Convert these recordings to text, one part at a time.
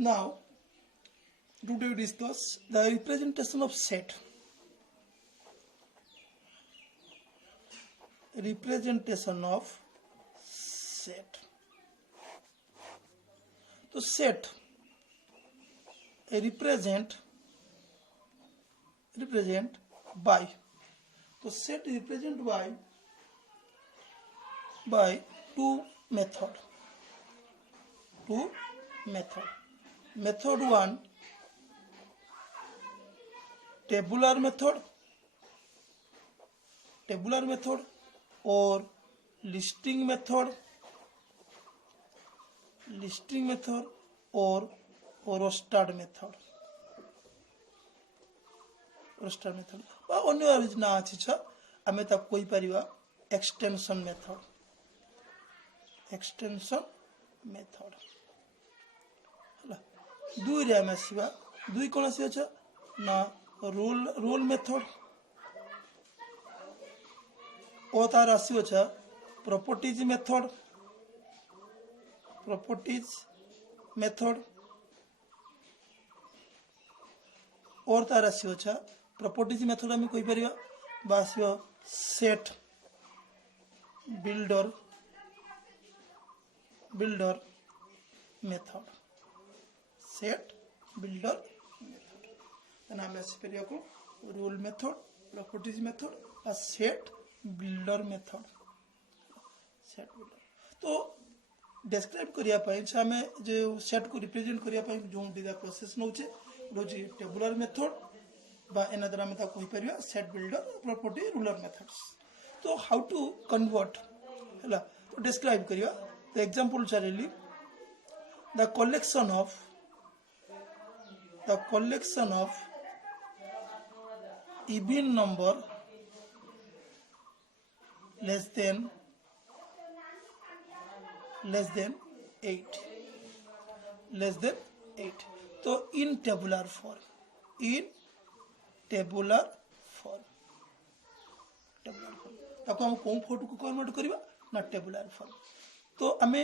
Now, today we discuss the representation of set. Representation of set. So set represent by. So set represent by two method. Method 1, tabular method or listing method or rostered method বা অন্য আর না আছে আমি তা কই পারিবা extension method ହେଲା দুই রে আমি আসিবা দুই কোন আসি আছে না roll method ଓ ତାର ଆସିବ properties method और तार आसो properties method आम कही पार आसो set builder method आम आसपर rule method properties method और set builder method तो describe करिया आम जो सेट को रिप्रेजेंट करिया जो दिगा प्रोसेस नौचे रोजी टेबुलर मेथड बा एना द्वारा हम कहि परिया set builder property ruler methods तो हाउ टू कन्वर्ट हला तो डिस्क्राइब करिया द एग्जांपल चारेली the collection of even number less than 8 तो in tabular form ताको हम कौन फोटो को कन्वर्ट करिबा ना टेबुलर फॉर्म तो आमे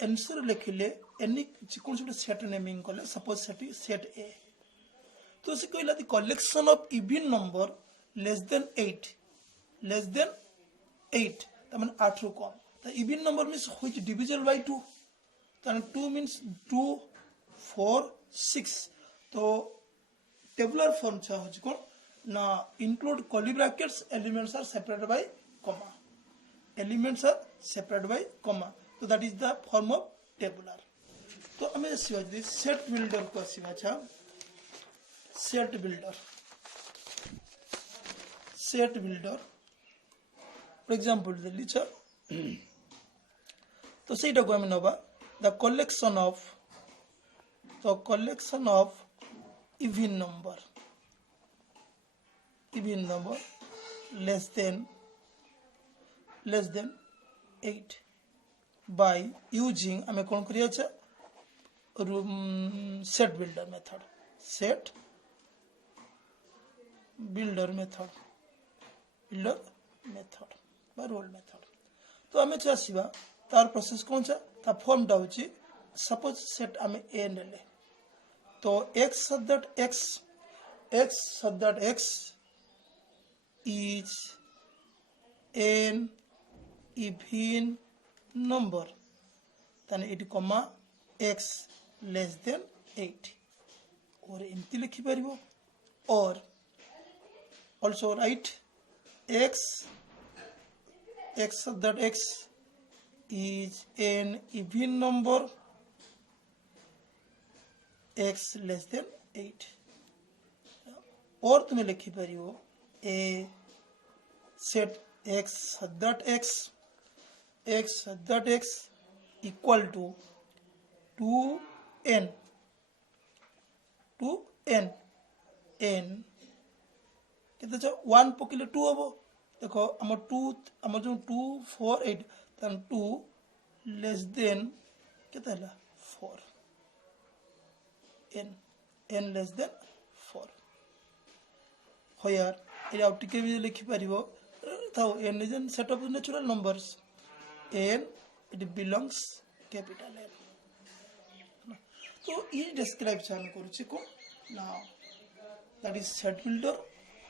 आंसर लिखिले एनी कोन से सेट नेमिंग करले सपोज सेट ए तो से कहला the collection of even number less than 8 त माने 8 रो कम the even number means which divisible by 2 then 2 means 2 4 6 तो tabular form cha hoji kon na include curly brackets elements are separated by comma so that is the form of tabular तो हमें सिवा set builder को सिवा cha set builder for example the licha तो सेटा को हम नबा the collection of even number less than 8 by using हमें कौन करिया set builder method by roll method तो आमे आसवा तार प्रोसेस कौन सा ता फॉर्म टा होची सपोज सेट आमे ए नेले तो x is an even number then it comma x less than 8 और एंती लिखि परिबो और also write x is an even number x less than 8 और तुम्हें लिखी परियो a set x equal to 2n कितना 1 पकिले 2 हबो देखो हमर 2 जो 2 4 8 then 2 less than कितना है 4 n less than 4 होयार ये आउट के भी लिखि परिबो थाउ n is a set of natural numbers n it belongs capital N तो ये डिस्क्राइब से हमें करूँ को ना that is set builder,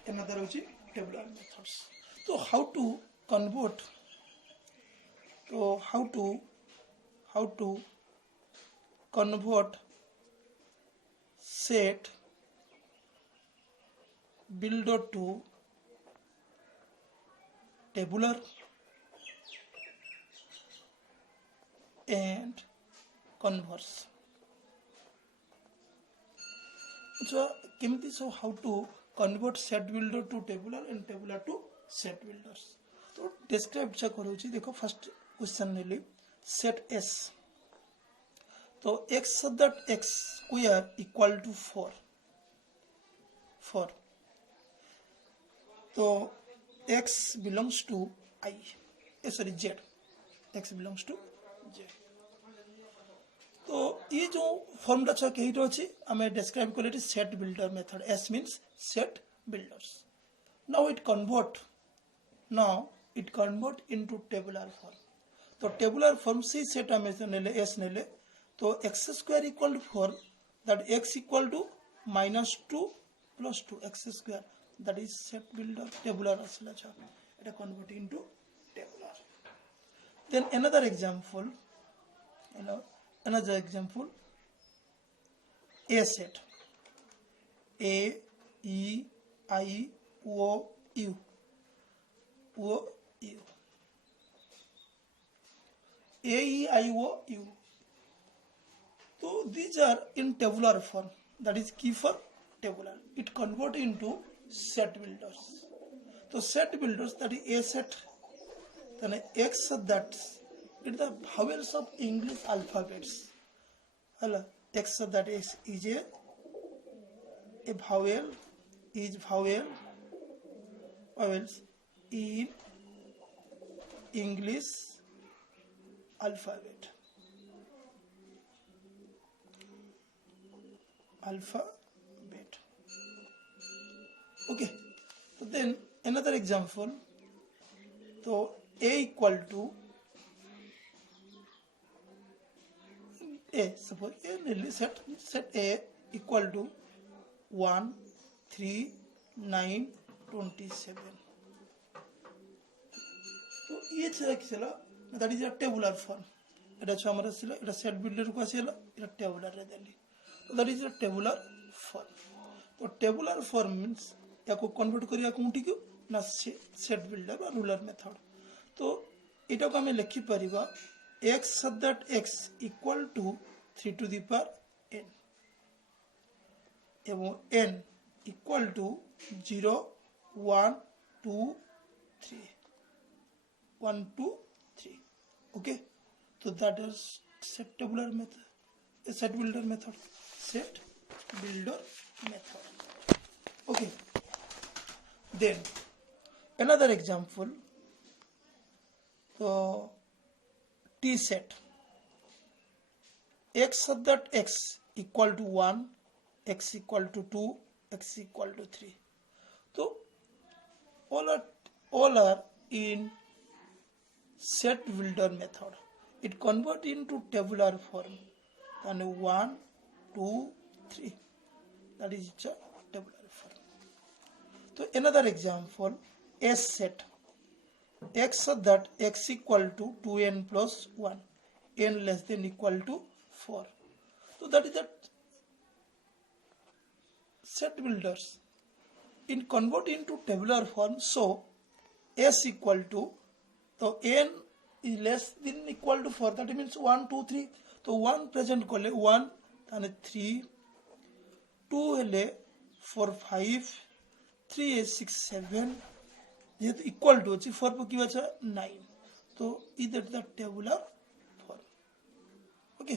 another is tabular methods. So how to convert, so how to convert set builder to tabular and converse. So केमती so how to convert set builder to tabular and tabular to set builders तो describe चा करूची देखो first question नेली set S तो x that x square equal to 4 तो x belongs to i sorry z x belongs to z तो ये जो फॉर्मूला छ कही अछि हमें डिस्क्राइब करले set builder method S means set builders now it convert into tabular form तो टेबुलर फॉर्म से सेट हमें नेले एस नेले तो x square equal to 4 that x equal to -2 + 2 x square that is set builder tabular असला छ एटा convert into tabular then another example a set a e I o u a e I o u so these are in tabular form that is key for tabular it convert into set builders so set builders that is a set then x that it the vowels of English alphabets hello x that is a vowel vowels in English alphabet okay so then another example so a equal to a suppose a set a equal to 1 3 9 27 तो ये चला that is a tabular form एटा छ हमर सिला एटा set builder को आसीला एटा tabular रे देली तो that is a tabular form तो टेबुलर फॉर्म मींस याको कन्वर्ट करिया कोठी को ना सेट बिल्डर और रूलर मेथड तो एटा को हमें लिखि परिबा x that x equal to 3 to the power n एवं n equal to 0 1 2 3 1 2 3 okay so that is set tabular method set builder method okay then another example so T set x that x equal to 1 x equal to 2 x equal to 3 so all are in set builder method it convert into tabular form and 1 2 3 that is a tabular form so another example S set x that x equal to 2n plus 1 n less than equal to 4 so that is that set builders in convert into tabular form so s equal to so n is less than equal to 4 that means 1 2 3 so 1 present kole 1 and 3 2 hele 4 5 3 6 7 जेहेतु equal to अच्छी 4 पर 9 तो इधर the tabular form okay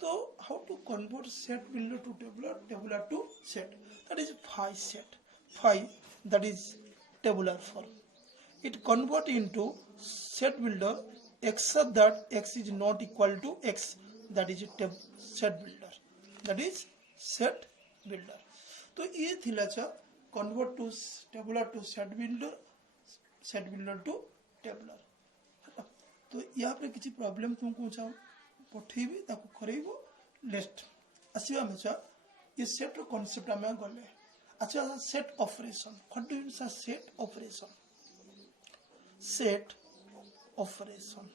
तो how to convert set builder to tabular to set that is 5 set 5 that is tabular form it convert into set builder except that x is not equal to x that is set builder that is set builder तो ये थिला छ convert to tabular to set builder to tabular तो यहाँ पे किसी problem तुमको पठेबी ताको करैबो नेक्स्ट आसीबा मेचा ये सेट रो कांसेप्ट आमे गले अच्छा set operation what do means a set operation set operation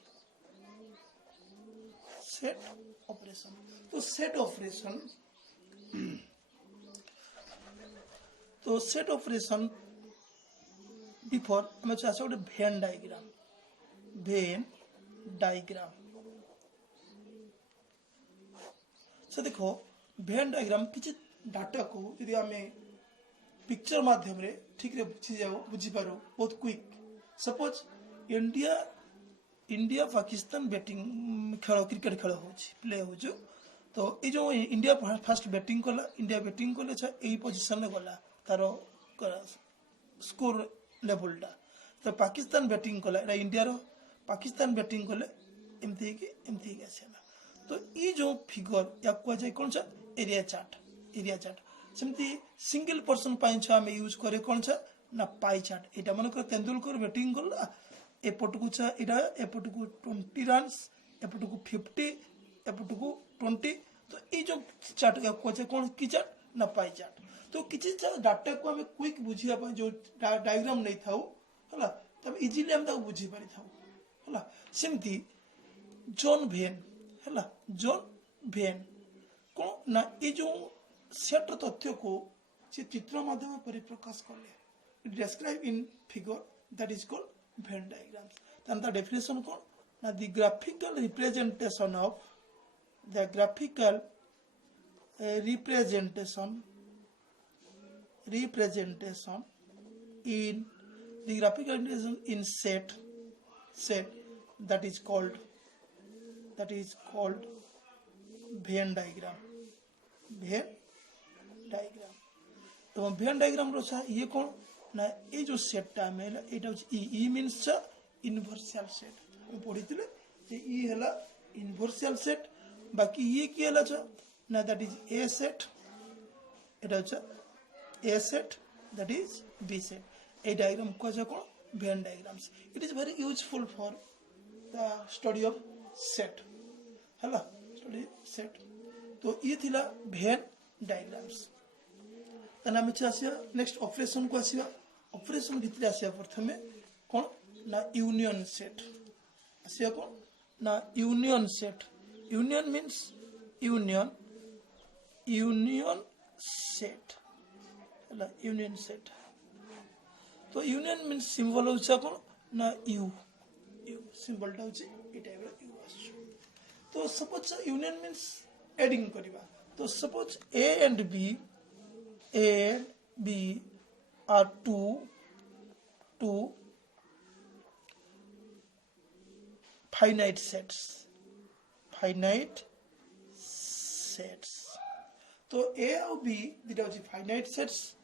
set operation तो सेट ऑपरेशन तो सेट ऑपरेशन बिफोर हमें चाहे गोटे भेन डायग्राम से देखो भेन डायग्राम किसी डाटा को यदि आम पिक्चर माध्यम रे ठीक रे बुझी पारो बहुत quick suppose India India Pakistan batting खेल क्रिकेट खेल हो प्ले हो तो ये जो इंडिया फास्ट बैटिंग कला इंडिया बैटिंग कले यही पोजिशन में गला तार स्कोर लेवलटा तो पाकिस्तान बैटिंग कला इंडिया पाकिस्तान बैटिंग कले एमती आसला तो ये जो फिगर या कहुए कौन सा एरिया चार्ट सेमती सिंगल पर्सन आम यूज करे कौन सा ना पाई चार्ट यहाँ मन तेंदुलकर बैटिंग कला एपट को एपट को 20 रन एपट को 50 एपट को 20 तो ये जो चार्ट या कहुए कौन कि चार्ट ना पाई चार्ट तो किसी डाटा को आम क्विक बुझा जो डायग्राम नहीं था है तब इजिली आम बुझी पारि था सेमती जॉन भेन है जॉन भेन कौन ना ये जो सेट तथ्य को से चित्र माध्यम परिप्रकाश कले describe in figure that is called Venn diagrams then the definition कौन ना the graphical representation of the graphical representation in the graphical representation in set that is called Venn diagram तो Venn diagram रो ये कौन ना ये जो set टा में एटा ई मींस इनवर्शियल सेट हम पढ़ी थिले जे ई हला इनवर्शियल सेट बाकी ये की हला ना that is A set Etah A set that is B set a diagram को कौन Venn diagrams it is very useful for the study of set है study set तो ये थिला Venn diagrams तने हम आसिया नेक्स्ट ऑपरेशन को आसिया ऑपरेशन भितर आसिया प्रथमे कौन ना यूनियन सेट आसिया कौन ना union set union means union set union set तो यूनियन मीन्स सिंबल होचा कौन ना यू सिंबल टा होची ए टाइप रो यू आछो तो सपोज यूनियन मीन्स एडिंग करबा तो suppose A and B are two finite sets तो A और B दिटा होची finite sets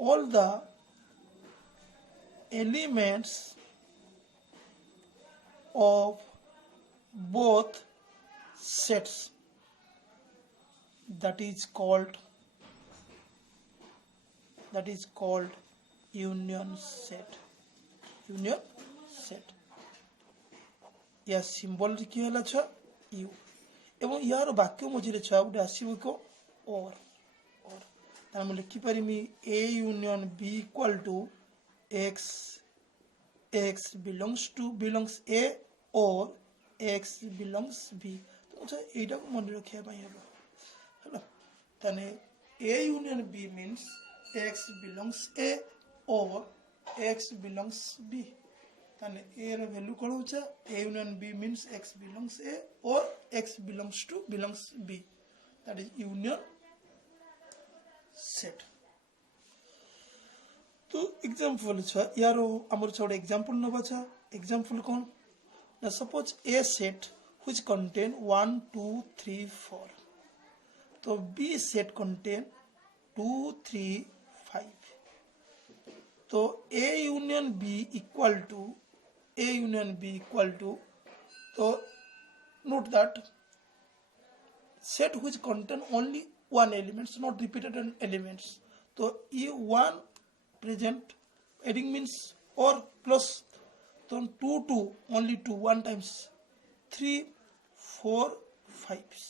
all the elements of both sets that is called union set या सिंबल की हला छ यू एवं यार वाक्य मझे छ गोटे आसीबो को और तार हम लिखि परिमी A union B equal to x belongs A और एक्स बिलोंग्स बी तो अच्छा एटा को मन रखिया पई हबो हला तने A union B means x belongs A और एक्स बिलोंग्स बी तने ए रो वैल्यू कोन होचा A union B means x belongs A और x belongs B that is union set तो एग्जांपल छ यारो हमर छोड़ एग्जांपल नबा छ एग्जांपल कोन ना suppose A set which contain 1 2 3 4 तो बी सेट कंटेन 2 3 5 तो A union B equal to तो note that set which contain only one elements not repeated elements तो ये one present adding means or plus तो 2 only 2 1 times 3 4 5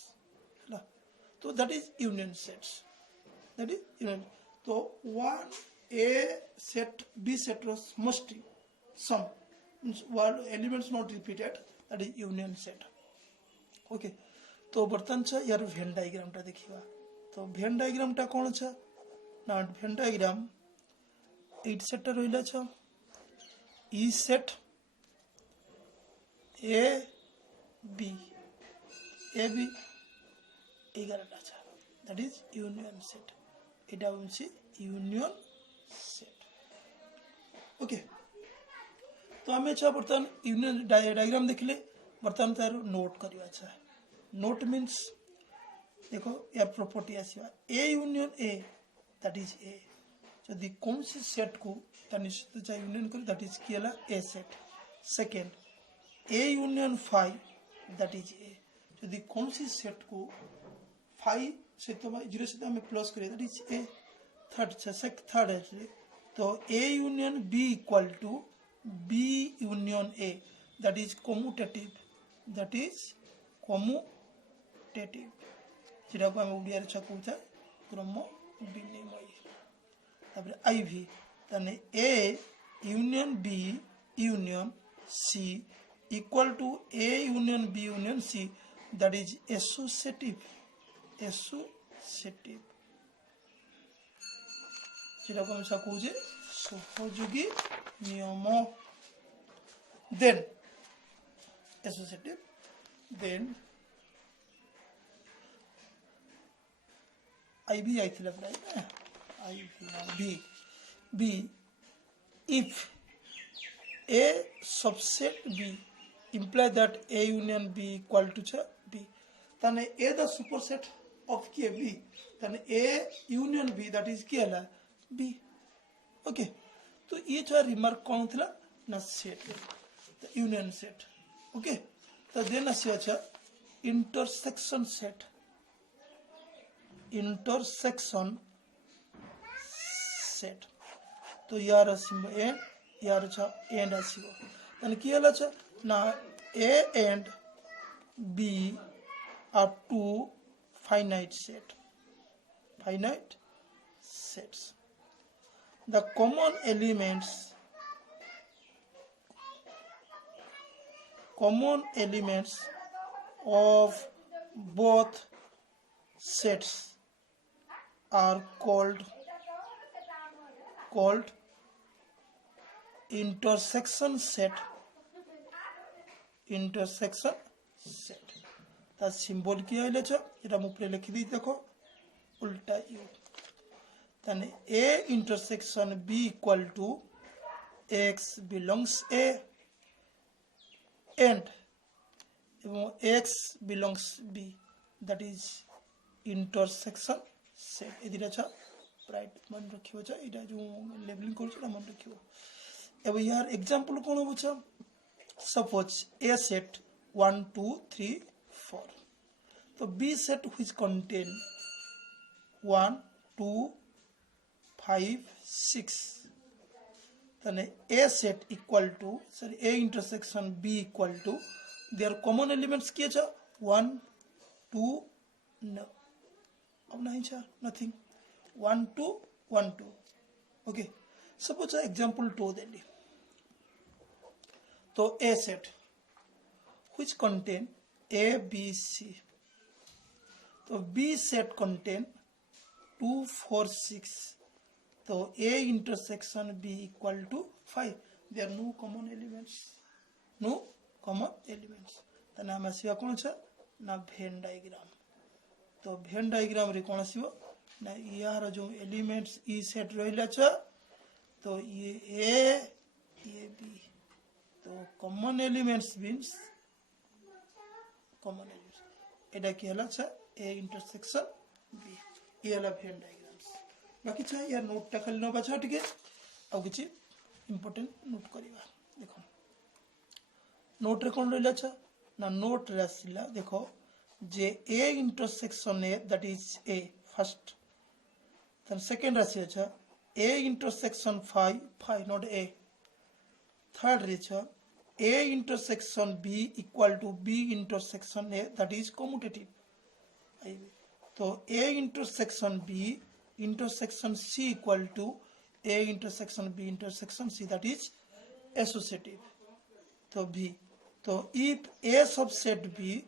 ହେଲା तो that is union sets that is union तो 1 a set b set ର समष्टि sum means one elements not repeated that is union set okay तो बर्तन छ यार वेन डायग्राम टा देखिबा तो वेन डायग्राम टा कोन छ ना वेन डायग्राम 8 सेट रहिला छ ई सेट ए बी 11 टा छ दैट इज यूनियन सेट एटा होछि यूनियन सेट ओके तो आमे छ बर्तन यूनियन डायग्राम देखले बर्तन तार नोट करबा छ नोट मीन्स देखो यार प्रॉपर्टी आसीबा A union A that is A जदि कौन सी सेट को निश्चित चाहे यूनियन कर दैट इज किला A set second A union 5 that is A जदि कौन सी सेट को 5 से तो 0 से हमें प्लस करें दैट इज ए थर्ड है तो A union B equal to B union A that is commutative जेटा को हम उड़िया रे कहूता क्रम विनिमय तापर आईवी तने A union B union C equal to A union B union C that is associative जेटा को हम कहूजे सहयोगी नियम then associative then IV I थिला प्राय IV B if A subset B imply that A union B equal to B then A the superset of K B then A union B that is K La B okay तो ये जो remark कौन थिला ना set the union set okay तो then आसी अच्छा intersection set तो यार सिंबल एंड यार छ एंड आसीबो तने की हला छ ना A and B are two finite sets the common elements of both sets are called intersection set ता सिंबल की आइले छ एटा मु ऊपर लिखि दी देखो उल्टा यू तने A intersection B equal to X belongs A and X belongs B that is intersection set एदिरा छ राइट मन रखियो छ एटा जो लेबलिंग कर छ मन रखियो अब यार एग्जांपल कोन हो छ सपोज A set 1 2 3 4 तो B set which contain 1 2 5 6 then A set equal to A intersection B equal to their common elements किए छ 1 2 no अब नहीं छ nothing 1 2 1 2 okay suppose example 2 देली तो A set which contain A B C तो B set contain 2 4 6 तो A intersection B equal to 5 there are no common elements तना हम आसीबा कोन छ ना वेन डायग्राम तो वेन डायग्राम रे कोन आसीबो ना यार जो एलिमेंट्स ई सेट रहिला छ तो ये A ये B तो common elements means common elements एटा की हला छ A intersection B ये हला वेन डायग्राम्स बाकी छ यार नोट टा खाली नबा छ ठीक है आ किछि इंपोर्टेंट नोट करिवा देखो नोट रे कोन रहिला छ ना नोट रे आसिला देखो जे A intersection A that is A first then second राशि छ A intersection 5 not A third रे छ A intersection B equal to B intersection A, that is commutative. So A intersection B intersection C equal to A intersection B intersection C, that is associative. So B. So if A subset B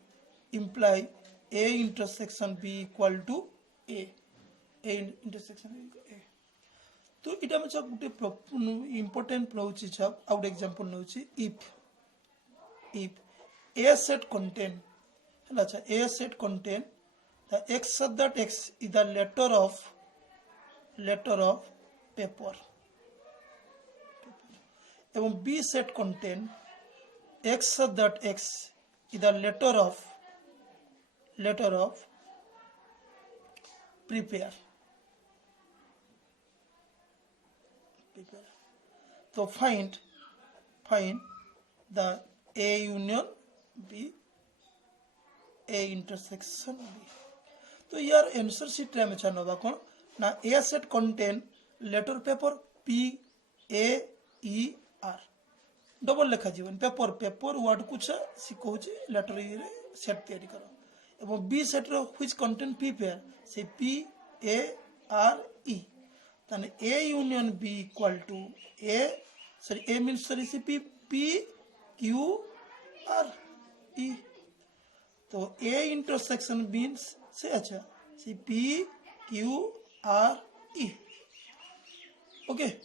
imply A intersection B equal to A intersection A. तो इटा में सब गुटे important नौची सब out example नौची if A set contain हला चा A set contain the x of that x is the letter of paper एवं B set contain x of that x is the letter of prepare. So find the A union B, A intersection B. So here answer sheet रे में चाहना होगा कौन ना A set contain letter paper P A E R double लिखा जीवन paper word कुछ C coach letter रे set तैयारी करो एवं B set रे which contain P pair से P A R E then A union B equal to A means P Q R E. So A intersection means say P Q R E. Okay.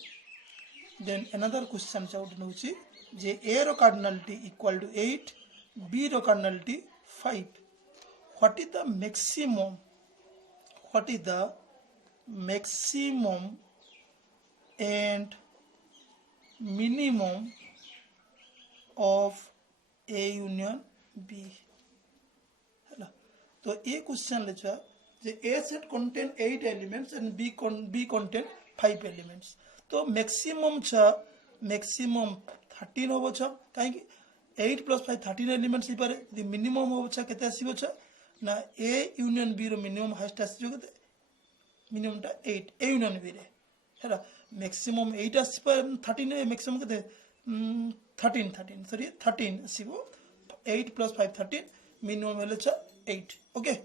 Then another question out now J A ro cardinality equal to 8, B ro cardinality 5. What is the maximum and minimum of A union B? So A question lecha the A set contain 8 elements and B contain 5 elements. So maximum 13 होबो छ काहे कि 8 plus 5 13 elements हिपारे the minimum होबो छ केते आसीबो छ ना A union B रो minimum हाईएस्ट आसीबो केते minimum टा 8 A union B रे हैला maximum 8 आसीबो 13 maximum केते 13 आसीबो 8 plus 5 13 minimum हेले छ 8. Okay.